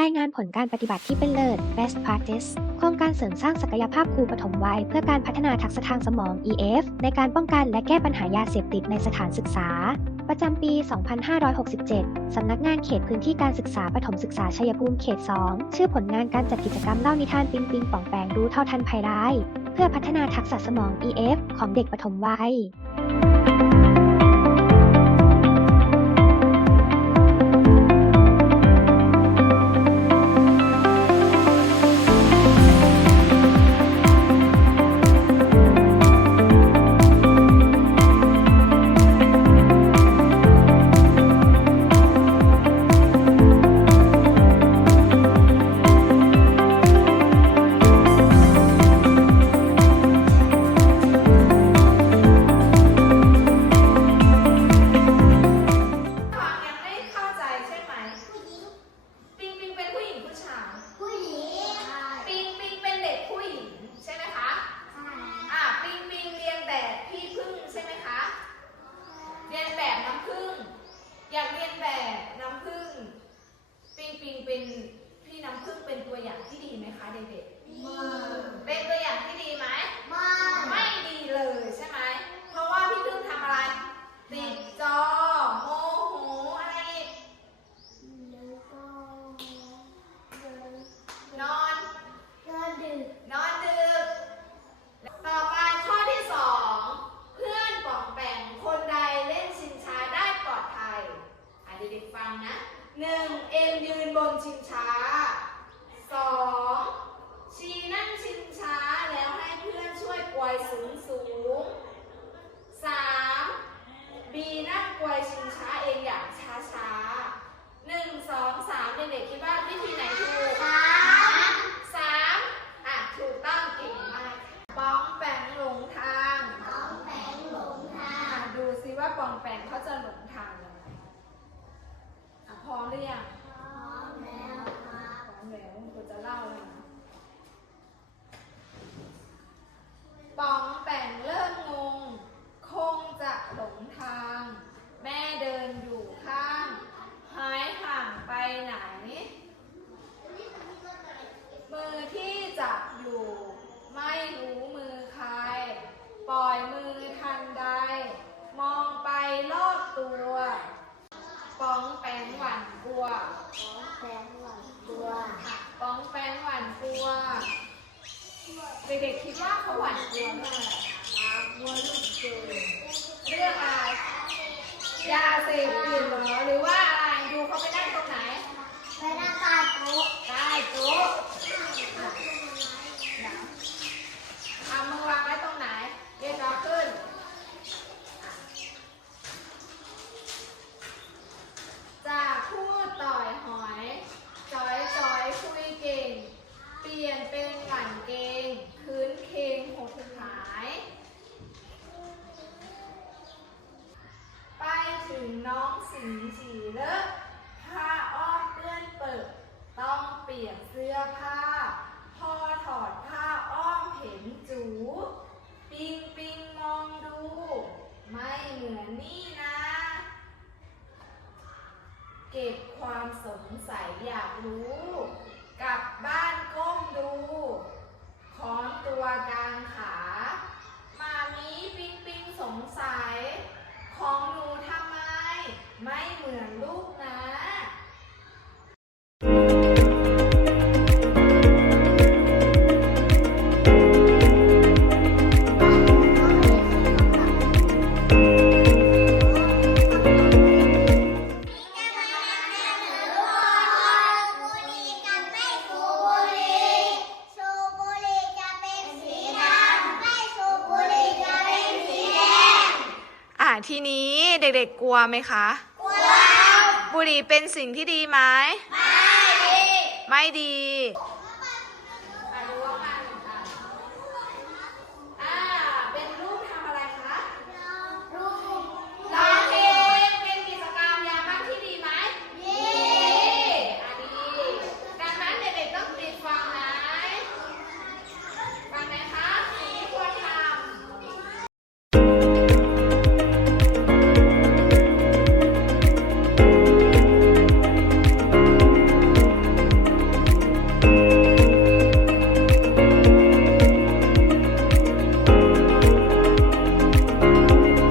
รายงานผลการปฏิบัติที่เป็นเลิศ Best Practice โครงการเสริมสร้างศักยภาพครูปฐมวัย เพื่อการพัฒนาทักษะทางสมอง EF ในการป้องกันและแก้ปัญหายาเสพติดในสถานศึกษา ประจำปี 2567 สำนักงานเขตพื้นที่การศึกษาปฐมศึกษาชัยภูมิเขต 2 ชื่อผลงานการจัดกิจกรรมเล่านิทานปิงปิงป่องแปงรู้เท่าทันภัยร้าย เพื่อพัฒนาทักษะสมอง EF ของเด็กปฐมวัย ที่ดีไหมคะเด็กๆ เป็นตัวอย่างที่ดีไหม ไม่ดีเลยใช่ไหม เพราะว่าพี่พึ่งทำอะไร ติดจอ โมโหอะไรอีก นอน นอนดึก ต่อไปข้อที่สองเพื่อนปองแปงคนใดเล่นชิงช้าได้ปลอดภัยอะเด็กๆฟังนะหนึ่งเอ็มยืนบนชิงช้าสองชีนั่งชิงช้าแล้วให้เพื่อนช่วยกวยสูงสูงสามบีนั่งกวยชิงช้าเองอย่างช้าช้าๆหนึ่งสองสามเด็กๆคิดว่าวิธีไหนถูก สามอะ ถูกต้องเก่งมากป้องแปงหลงทางอะดูซิว่าป องแปงเขาจะหลงทางยังไงอะพร้อมหรือยังพร้อมแล้วกูจะเล่าเลยนะปองแปงเริ่มงง คงจะหลงทาง แม่เดินอยู่ข้าง หายห่างไปไหน มือที่จับอยู่ ไม่รู้มือใคร ปล่อยมือทันใด มองไปรอบตัวป้องแปงหวั่นก ลัวป้องแปงหวั่นกลัว เด็กๆคิดว่าเขาหวั่นกลัวเรื่องอะไรเรื่องอะไรยาเสพติดเหรอหรือว่าอะไรดูเขาไปนั่งตรงไหน ใต้โต๊ะนะเอามือวางไว้ตรงไหนเรียกเราขึ้น จากพูดต่อยหอย จอยจอยคุยเก่ง เปลี่ยนเป็นหลั่นเกง คืนเคงหดหาย ไปถึงน้อง สิงฉีเลอะผ้าอ้อมเปื้อนเปิดต้องเปลี่ยนเสื้อผ้า พอถอดผ้าอ้อมเห็นจูปิงปิงมองดู ไม่เหมือนนี่นะ เก็บความสงสัยอยากรู้ กลับบ้านก้มดู ค้อนตัวกลางขา ทีนี้เด็กๆกลัวไหมคะ กลัว บุหรี่เป็นสิ่งที่ดีไหม ไม่ดี ไม่ดี